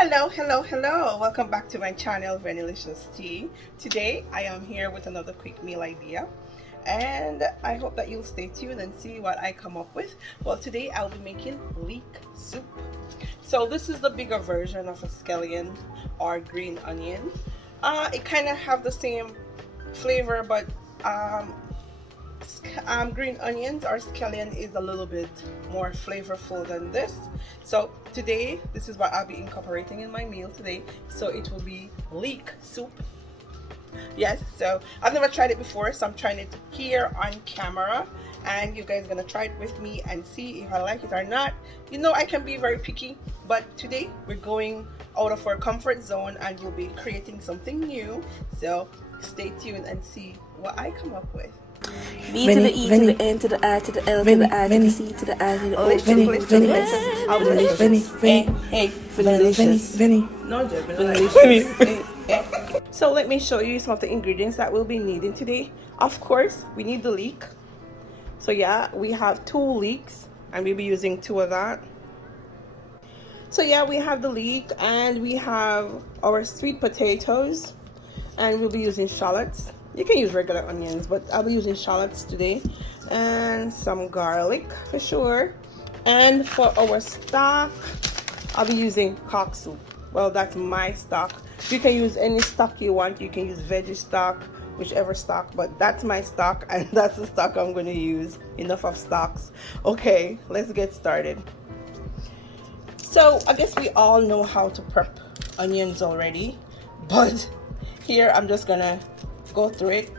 Hello, welcome back to my channel, Venilicious Tea. Today I am here with another quick meal idea, and I hope that you'll stay tuned and see what I come up with. Well, today I'll be making leek soup. So this is the bigger version of a scallion or green onion. It kind of have the same flavor, but green onions or scallion is a little bit more flavorful than this. So today this is what I'll be incorporating in my meal today. So it will be leek soup. Yes, so I've never tried it before, so I'm trying it here on camera, and you guys are gonna try it with me and see if I like it or not. You know, I can be very picky, but today we're going out of our comfort zone and we'll be creating something new. So stay tuned and see what I come up with. V to the E to the N to the I to the L to the I to the C to the I to the O to the U to the S. Hey, Venilicious. No, Venilicious. So let me show you some of the ingredients that we'll be needing today. Of course, we need the leek. So yeah, we have 2 leeks and we'll be using 2 of that. So yeah, we have the leek and we have our sweet potatoes, and we'll be using shallots. You can use regular onions, but I'll be using shallots today, and some garlic for sure. And for our stock, I'll be using cock soup. Well, that's my stock. You can use any stock you want. You can use veggie stock, whichever stock, but that's my stock and that's the stock I'm going to use. Enough of stocks. Okay, let's get started. So I guess we all know how to prep onions already, but here I'm just gonna go through it.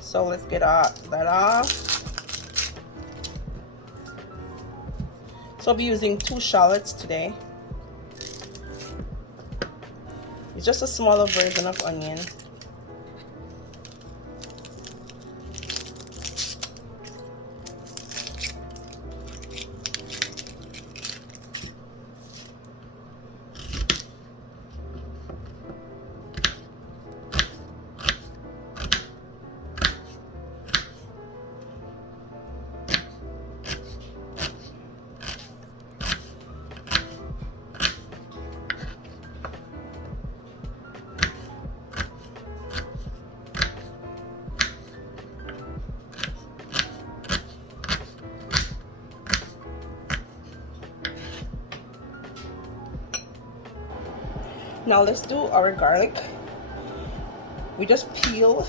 So let's get that off. So I'll be using 2 shallots today. It's just a smaller version of onion. Now let's do our garlic. We just peel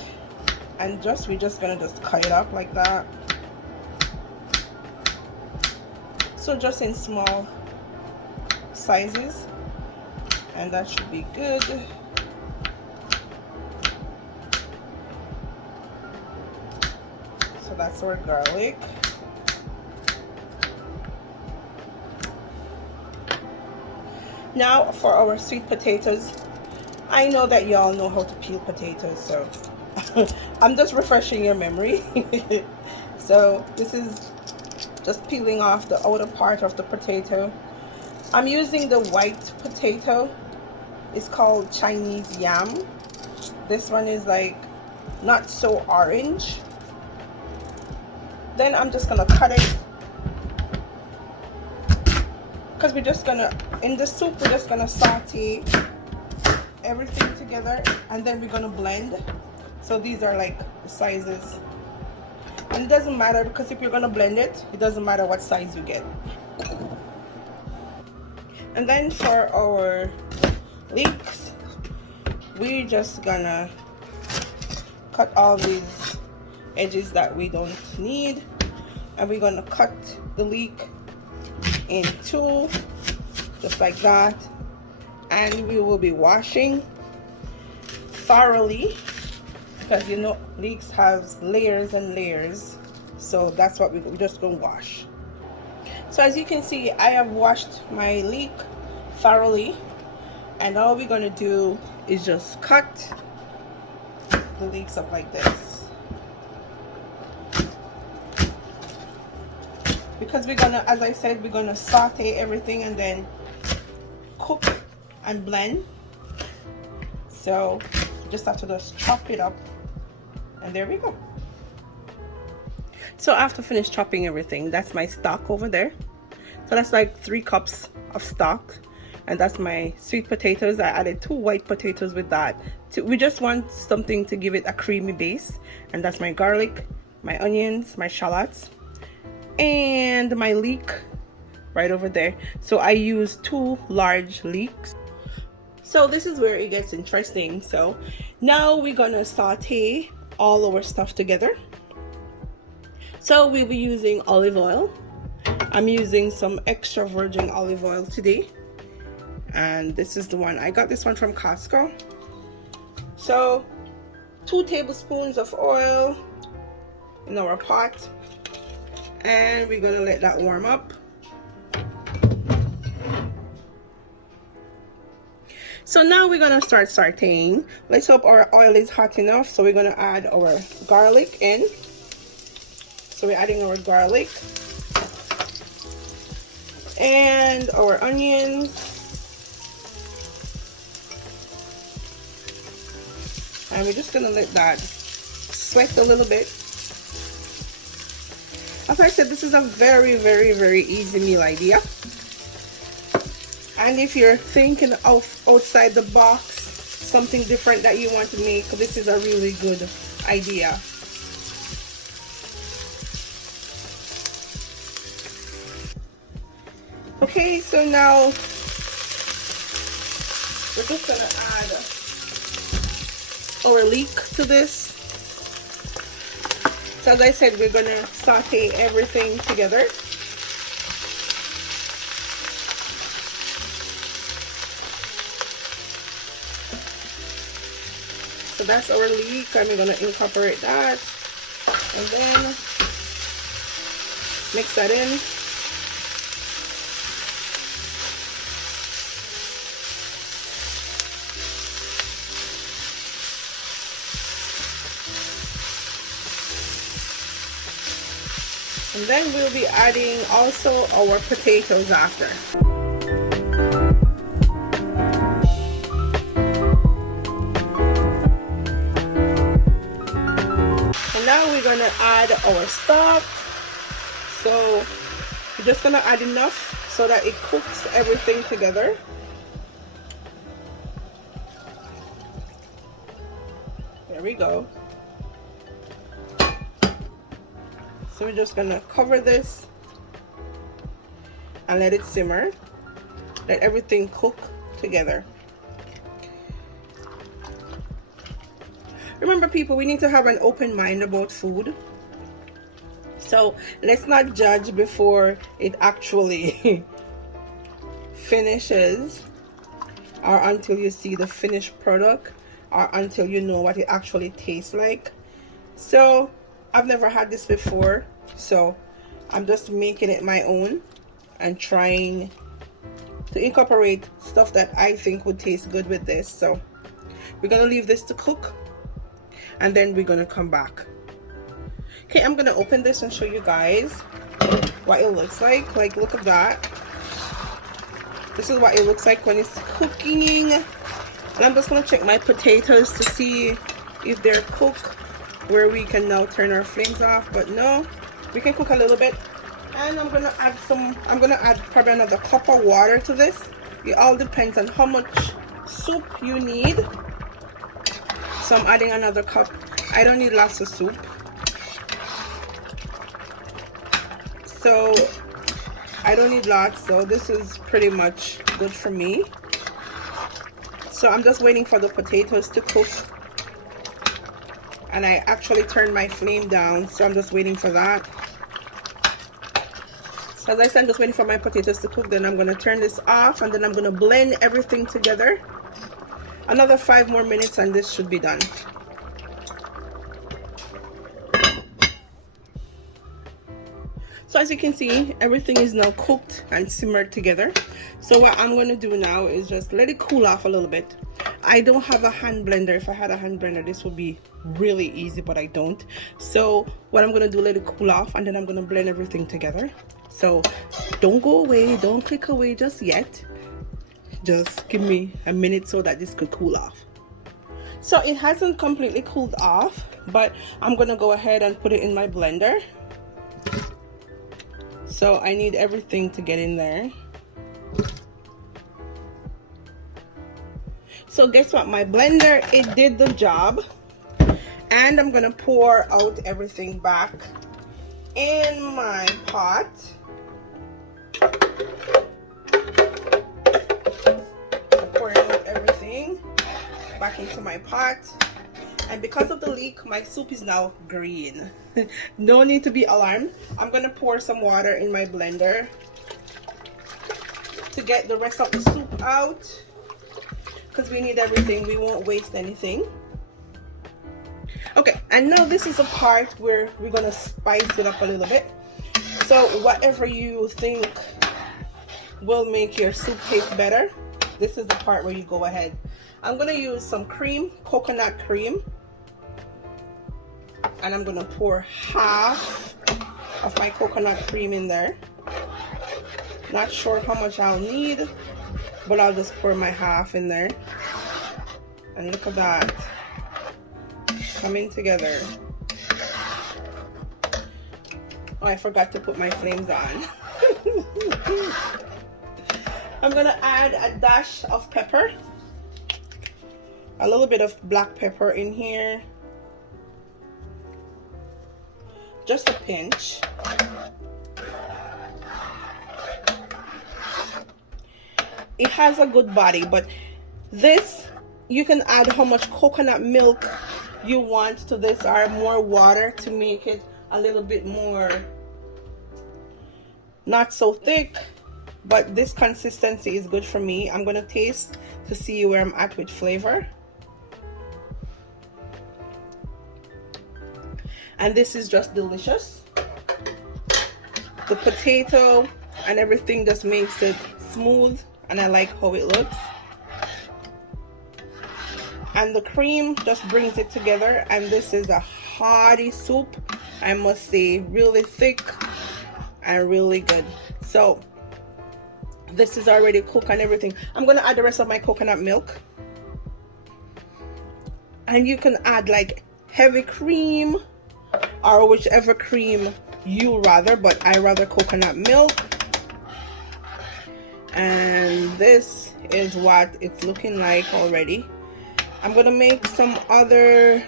and we're just gonna cut it up like that. So just in small sizes, and that should be good. So that's our garlic. Now for our sweet potatoes, I know that y'all know how to peel potatoes, so I'm just refreshing your memory. So this is just peeling off the outer part of the potato. I'm using the white potato. It's called Chinese yam. This one is like not so orange. Then I'm just gonna cut it, because we're just gonna, in the soup, we're just gonna saute everything together and then we're gonna blend. So these are like the sizes, and it doesn't matter, because if you're gonna blend it, it doesn't matter what size you get. And then for our leeks, we're just gonna cut all these edges that we don't need, and we're gonna cut the leek in 2, just like that, and we will be washing thoroughly, because you know leeks have layers and layers, so that's what we're just gonna wash. So as you can see, I have washed my leek thoroughly, and all we're gonna do is just cut the leeks up like this, because we're gonna, as I said, we're gonna saute everything and then cook and blend. So you just have to just chop it up, and there we go. So after finish chopping everything, that's my stock over there. So that's like 3 cups of stock. And that's my sweet potatoes. I added 2 white potatoes with that. We just want something to give it a creamy base. And that's my garlic, my onions, my shallots, and my leek right over there. So I use 2 large leeks. So this is where it gets interesting. So now we're gonna saute all our stuff together. So we'll be using olive oil. I'm using some extra virgin olive oil today. And this is the one, I got this one from Costco. So 2 tablespoons of oil in our pot, and we're gonna let that warm up. So now we're gonna start sauteing. Let's hope our oil is hot enough. So we're gonna add our garlic in. So we're adding our garlic and our onions. And we're just gonna let that sweat a little bit. As I said, this is a very, very, very easy meal idea. And if you're thinking of outside the box, something different that you want to make, this is a really good idea. Okay, so now we're just gonna add our leek to this. So as I said, we're gonna saute everything together. So that's our leek, and we're gonna incorporate that, and then mix that in. And then we'll be adding also our potatoes after. And now we're gonna add our stock. So we're just gonna add enough so that it cooks everything together. There we go. So we're just gonna cover this and let it simmer. Let everything cook together. Remember, people, we need to have an open mind about food. So let's not judge before it actually finishes, or until you see the finished product, or until you know what it actually tastes like. So I've never had this before, so I'm just making it my own and trying to incorporate stuff that I think would taste good with this. So we're gonna leave this to cook, and then we're gonna come back. Okay, I'm gonna open this and show you guys what it looks like. Like, look at that. This is what it looks like when it's cooking. And I'm just gonna check my potatoes to see if they're cooked, where we can now turn our flames off. But no, we can cook a little bit. And I'm gonna add probably another cup of water to this. It all depends on how much soup you need. So I'm adding another cup. I don't need lots of soup, so I don't need lots, so this is pretty much good for me. So I'm just waiting for the potatoes to cook, and I actually turned my flame down, so I'm just waiting for that. So as I said, I'm just waiting for my potatoes to cook. Then I'm going to turn this off, and then I'm going to blend everything together. Another 5 more minutes and this should be done. So as you can see, everything is now cooked and simmered together. So what I'm going to do now is just let it cool off a little bit. I don't have a hand blender. If I had a hand blender, this would be really easy, but I don't. So what I'm going to do, let it cool off, and then I'm going to blend everything together. So don't go away, don't click away just yet. Just give me a minute so that this could cool off. So it hasn't completely cooled off, but I'm going to go ahead and put it in my blender. So I need everything to get in there. So guess what? My blender, it did the job. And I'm gonna pour out everything back in my pot. I'm pouring out everything back into my pot. And because of the leek, my soup is now green. No need to be alarmed. I'm gonna pour some water in my blender to get the rest of the soup out, because we need everything. We won't waste anything. Okay, and now this is a part where we're gonna spice it up a little bit. So whatever you think will make your soup taste better, this is the part where you go ahead. I'm gonna use some cream, coconut cream, and I'm gonna pour half of my coconut cream in there. Not sure how much I'll need, but I'll just pour my half in there. And look at that, coming together. Oh, I forgot to put my flames on. I'm gonna add a dash of pepper, a little bit of black pepper in here, just a pinch. It has a good body, but this, you can add how much coconut milk you want to this, or more water to make it a little bit more, not so thick, but this consistency is good for me. I'm gonna taste to see where I'm at with flavor. And this is just delicious. The potato and everything just makes it smooth, and I like how it looks. And the cream just brings it together, and this is a hearty soup, I must say. Really thick and really good. So this is already cooked and everything. I'm gonna add the rest of my coconut milk, and you can add like heavy cream or whichever cream you rather, but I rather coconut milk. And this is what it's looking like already. I'm gonna make some other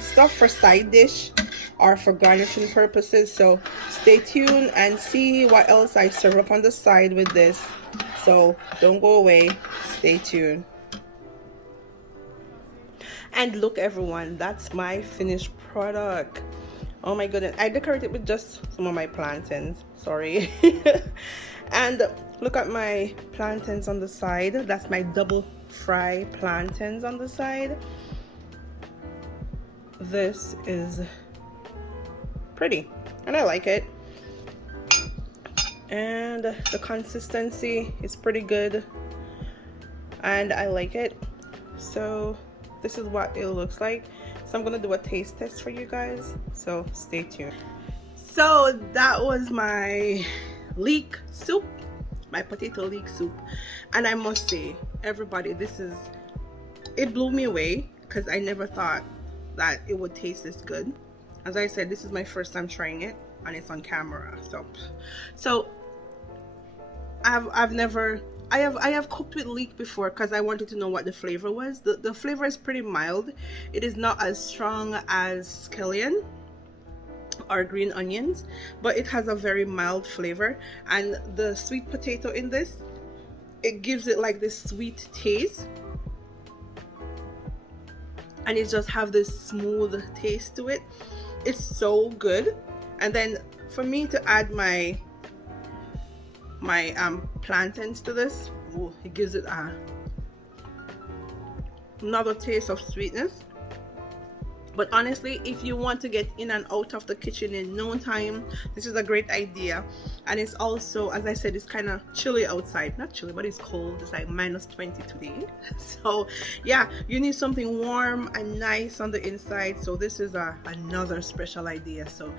stuff for side dish or for garnishing purposes, so stay tuned and see what else I serve up on the side with this. So don't go away, stay tuned. And look everyone, that's my finished product. Oh my goodness, I decorated with just some of my plantains, sorry. And look at my plantains on the side. That's my double fry plantains on the side. This is pretty and I like it, and the consistency is pretty good and I like it. So this is what it looks like. So I'm gonna do a taste test for you guys, so stay tuned. So that was my leek soup, my potato leek soup, and I must say, everybody, it blew me away because I never thought that it would taste this good. As I said, this is my first time trying it and it's on camera, so I have cooked with leek before because I wanted to know what the flavor was. The flavor is pretty mild. It is not as strong as scallion or green onions, but it has a very mild flavor, and the sweet potato in this, it gives it like this sweet taste, and it just have this smooth taste to it. It's so good. And then for me to add my plantains to this, ooh, it gives it another taste of sweetness. But honestly, if you want to get in and out of the kitchen in no time, this is a great idea. And it's also, as I said, it's kind of chilly outside. Not chilly, but it's cold. It's like -20 today. So yeah, you need something warm and nice on the inside. So this is another special idea. So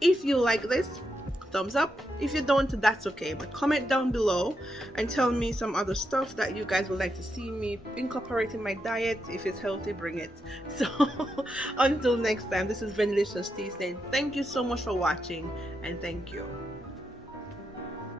if you like this, thumbs up. If you don't, that's okay, but comment down below and tell me some other stuff that you guys would like to see me incorporate in my diet. If it's healthy, bring it. So until next time, this is Venilicious Tea saying thank you so much for watching, and thank you.